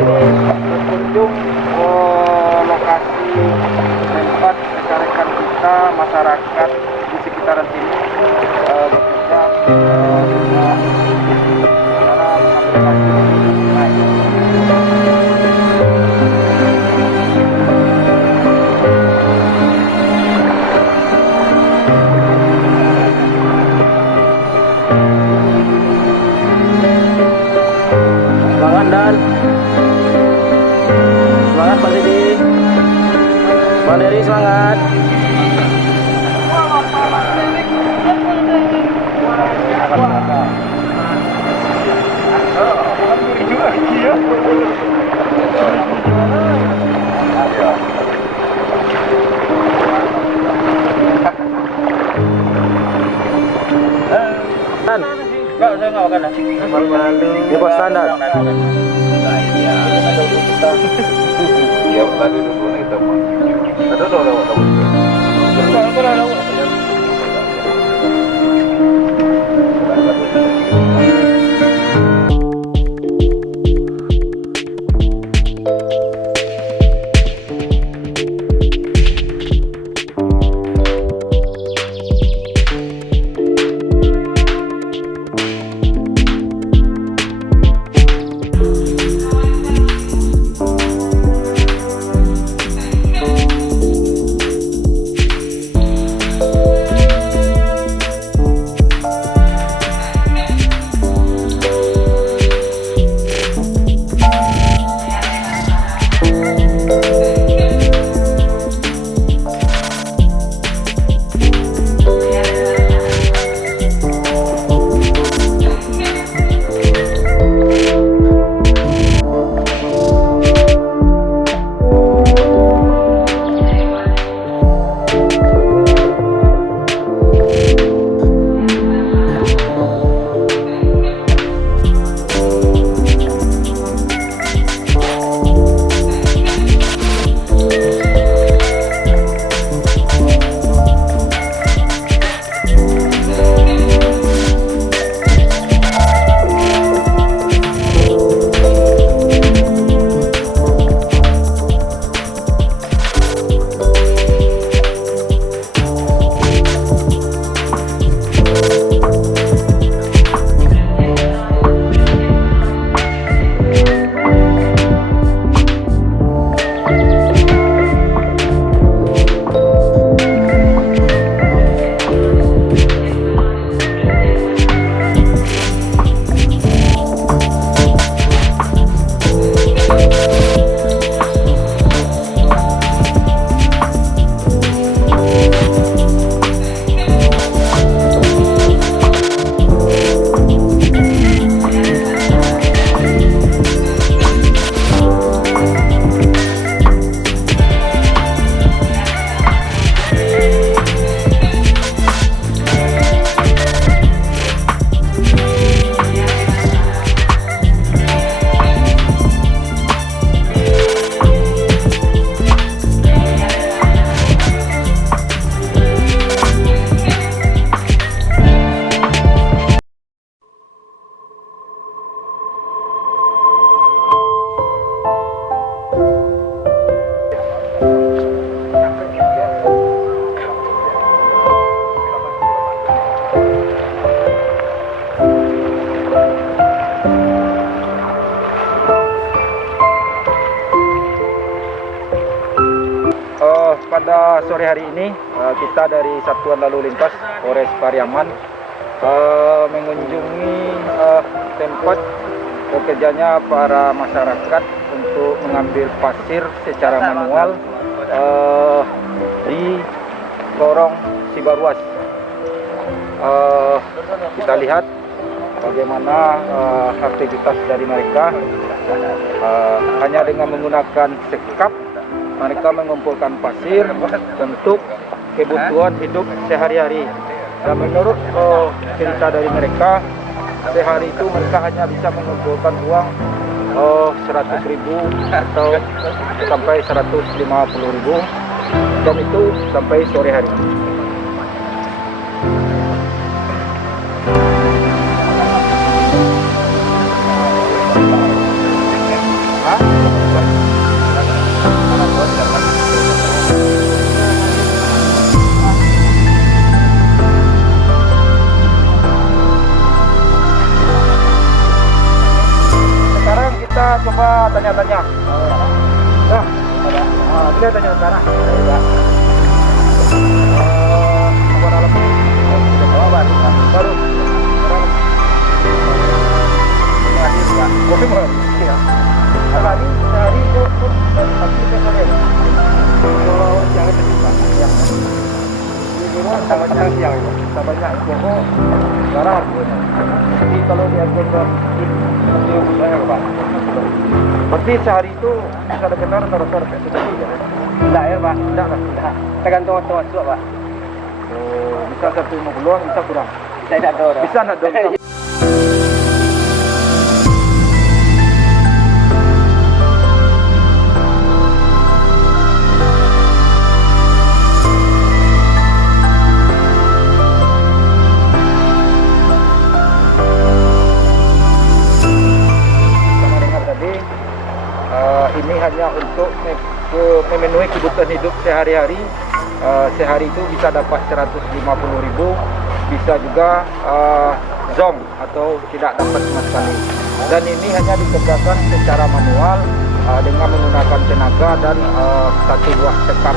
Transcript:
berkunjung ke lokasi tempat rekan-rekan kita, masyarakat di sekitaran sini bekerja dengan cara mengambil sungai. Semangat Dan, semangat Pak Didi, Bang Dery semangat. Dan, Enggak, saya nggak makan. malu-malu. Ini bos standar. Iya, tadi dulu itu mah. Pada sore hari ini kita dari Satuan Lalu Lintas Polres Pariaman mengunjungi tempat bekerjanya para masyarakat untuk mengambil pasir secara manual di lorong Sibaruas. Kita lihat bagaimana aktivitas dari mereka. Hanya dengan menggunakan sekap mereka mengumpulkan pasir untuk kebutuhan hidup sehari-hari. Dan menurut cerita dari mereka, sehari itu mereka hanya bisa mengumpulkan uang 100.000 atau sampai 150.000, dan itu sampai sore hari. Sekarang kita coba tanya-tanya. Nah, kita tanya sekarang. Baru. Sehari itu pagi ke sore. Kalau siang itu siang. Di rumah sama siang itu. Banyak pokok sekarang. Jadi kalau dia gendong itu saya Pak. Berarti sehari itu bisa ada benar rata-rata kayak seperti ya? Tidak ya Pak, tidak lah. Tergantung waktu Pak. Bisa 150, bisa kurang. Bisa tidak ada. Bisa tidak ada. Ini hanya untuk memenuhi kebutuhan hidup sehari-hari. Sehari itu bisa dapat 150.000, bisa juga zong atau tidak dapat sama sekali. Dan ini hanya dikerjakan secara manual dengan menggunakan tenaga dan satu buah sekap.